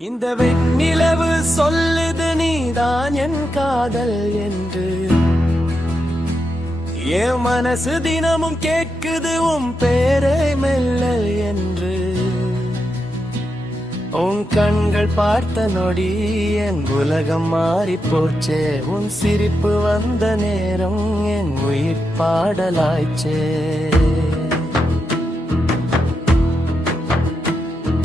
இந்த வெண்ணிலவு சொல்லுது நீதான் என் காதல் என்று. என் மனசு தினமும் கேட்குது உன் பேரை மெல்ல என்று. உன் கண்கள் பார்த்த நொடி என் உலகம் மாறி போச்சே. உன் சிரிப்பு வந்த நேரம் என் உயிர் பாடலாய்ச்சே.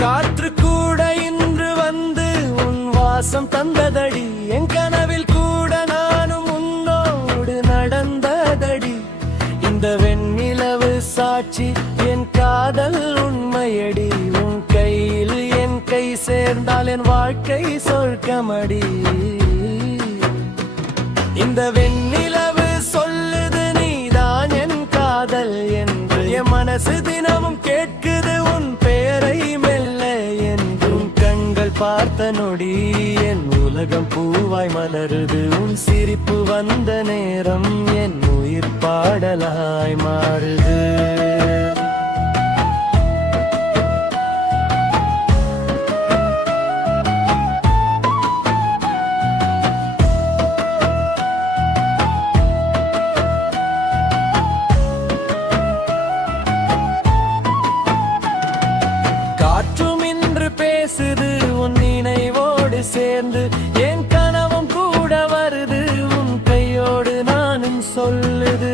காற்று கூட இன்று வந்து உன் வாசம் தந்ததடி. என் கனவில் கூட நானும் உன்னோடு நடந்ததடி. இந்த வெண்ணிலவு சாட்சி என் காதல் உண்மையடி. உன் கையில் என் கை சேர்ந்தால் என் வாழ்க்கை சொர்க்கமடி. இந்த வெண்ணிலவு சொல்லுது நீதான் என் காதல் என்று. என் மனசு தினமும் கேட்குது உன் பேரை மெல்ல என்று. கண்கள் பார்த்த நொடி என் உலகம் பூவாய் மலருது. உன் சிரிப்பு வந்த நேரம் என் உயிர் பாடலாய் மாறுது. காற்றும் இன்று பேசுது உன் நினைவோடு சேர்ந்து. என் கனவும் கூட வருது உன் கையோடு நானும் சொல்லுது.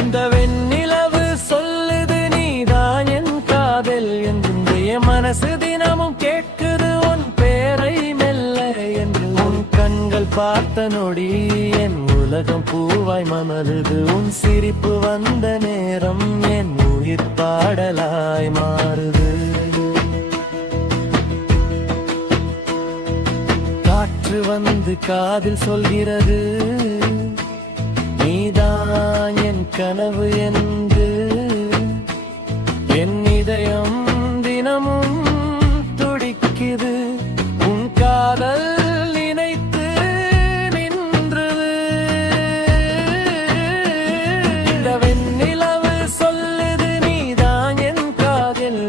இந்த வெண்ணிலவு சொல்லுது நீதான் என் காதல் என்று. என் மனசு தினமும் கேட்குது உன் பேரை மெல்ல என்று. உன் கண்கள் பார்த்த நொடி என் உலகம் பூவாய் மலருது. உன் சிரிப்பு வந்த நேரம் என் உயிர் பாடலாய் மாறுது. காற்று வந்து காதில் சொல்கிறது நீதான் என் கனவு என்று. என் இதயம் தினமும் துடிக்குது உன் காதல் நினைத்து நின்றது. இந்த வெண்ணிலவு சொல்லுது நீதான் என் காதல்.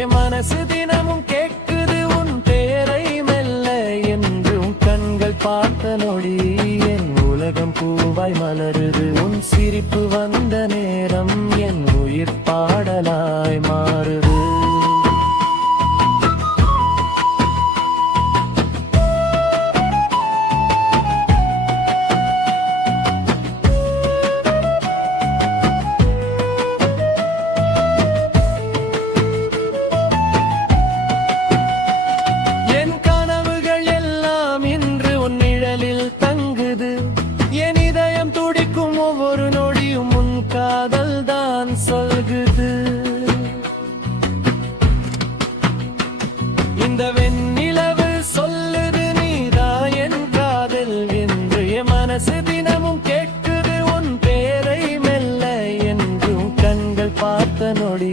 என் மனசு தினமும் கேட்குது உன் பேரை மெல்ல என்று. கண்கள் பார்த்த நொடி என் உலகம் பூவாய் மலருது. உன் சிரிப்பு வந்த நேரம் என் உயிர் பாடலாய் மாறுது. என் கனவுகள் எல்லாம் இன்று உன் நிழலில் தங்குது. என் இதயம் துடிக்கும் ஒவ்வொரு நொடியும் உன் காதல் தான் சொல்குது. இந்த வெண்ணிலவு சொல்லுது நீதான் என் காதல் என்று. என் மனசு தினமும் கேட்குது உன் பேரை மெல்ல என்று. கண்கள் பார்த்த நொடி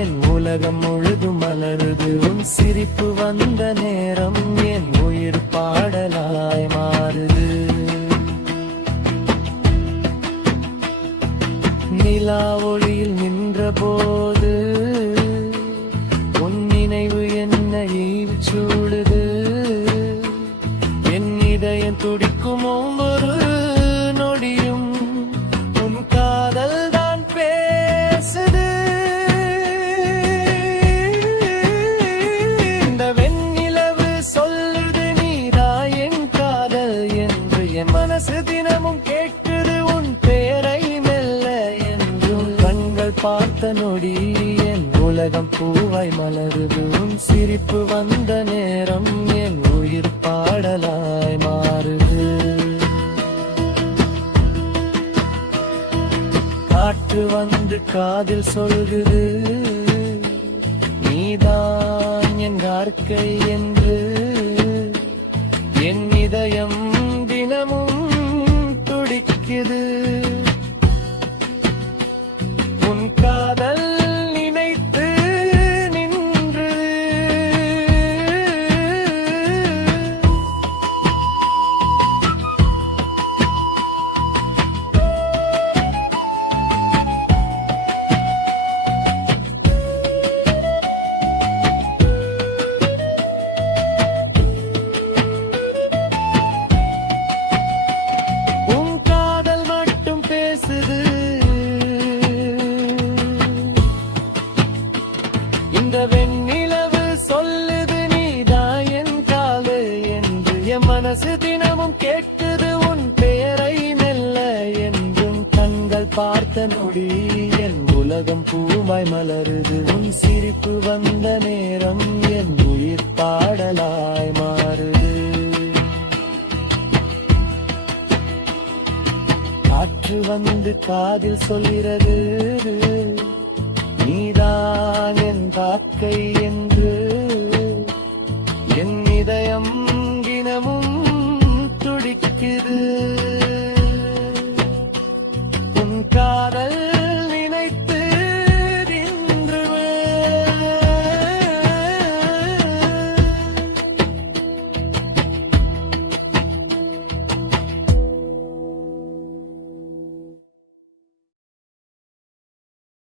என் உலகம் முழுதும் மலருது. உன் சிரிப்பு வந்த நேரம் என் உயிர் பாடலாய் மாறுது. நிலா ஒளியில் நின்ற போது உன் நினைவு என்னை சூடுது. என் இதயம் துடிக்கும் ஒவ்வொரு நொடியும் உன் காதல் தான் பேசுது. இந்த வெண்ணிலவு சொல்லுது நீதான் என் காதல் என்று. என் மனசு தினமும் கேட்குது உன் பேரை மெல்ல என்று. கண்கள் பார்த்த நொடி என் உலகம் பூவாய் மலருது. உன் சிரிப்பு வந்த நேரம் என் உயிர் பாடலாய் மாறுது. காற்று வந்து காதில் சொல்குது நீதான் என் வாழ்க்கை என்று. என் இதயம் தினமும் துடிக்குது உன் காதல் நினைத்து நின்று. உலகம் பூவாய் மலருது. உன் சிரிப்பு வந்த நேரம் என் உயிர் பாடலாய் மாறுது. காற்று வந்து காதில் சொல்கிறது, நீதான் என் காக்கை என்று.